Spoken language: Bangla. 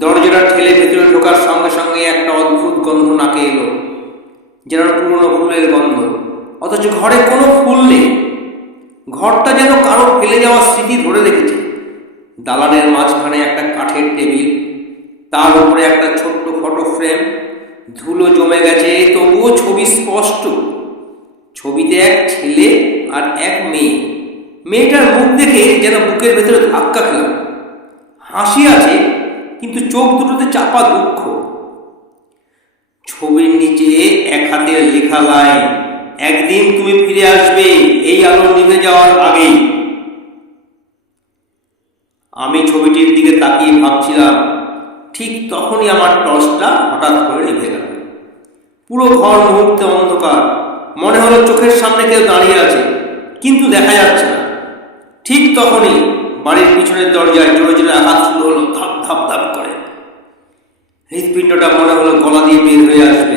দরজাটা ঠেলে ভেতরে ঢোকার সঙ্গে সঙ্গে একটা অদ্ভুত গন্ধ নাকে এলো, যেন পুরনো ফুলের গন্ধ। অথচ ঘরে কোনো ফুল নেই। ঘরটা যেন কারো ফেলে যাওয়া স্মৃতি ধরে রেখেছে। দালানের মাঝখানে একটা কাঠের টেবিল, তার উপরে একটা ছোট্ট ফটো ফ্রেম। ধুলো জমে গেছে, তবুও ছবি স্পষ্ট। ছবিতে এক ছেলে আর এক মেয়ে। মেয়েটার মুখ দেখে যেন বুকের ভেতরে ধাক্কা খেলাম। হাসি আছে, কিন্তু চোখ দুটোতে চাপা দুঃখ। ছবির নিচে এক হাতের লেখা লাইন, একদিন তুমি ফিরে আসবে, এই আলো নিভে যাওয়ার আগেই। আমি ছবিটির দিকে তাকিয়ে ভাবছিলাম, ঠিক তখনই আমার টর্চটা হঠাৎ করে নিভে গেল। পুরো ঘর মুহূর্তে অন্ধকার। মনে হলো চোখের সামনে কেউ দাঁড়িয়ে আছে, কিন্তু দেখা যাচ্ছে না। ঠিক তখনই বাড়ির পিছনের দরজায় জোরে জোরে আঘাত শুরু হলো, ধাপ ধাপ ধাপ করে। হৃৎপিণ্ডটা মনে হলো গলা দিয়ে বের হয়ে আসবে।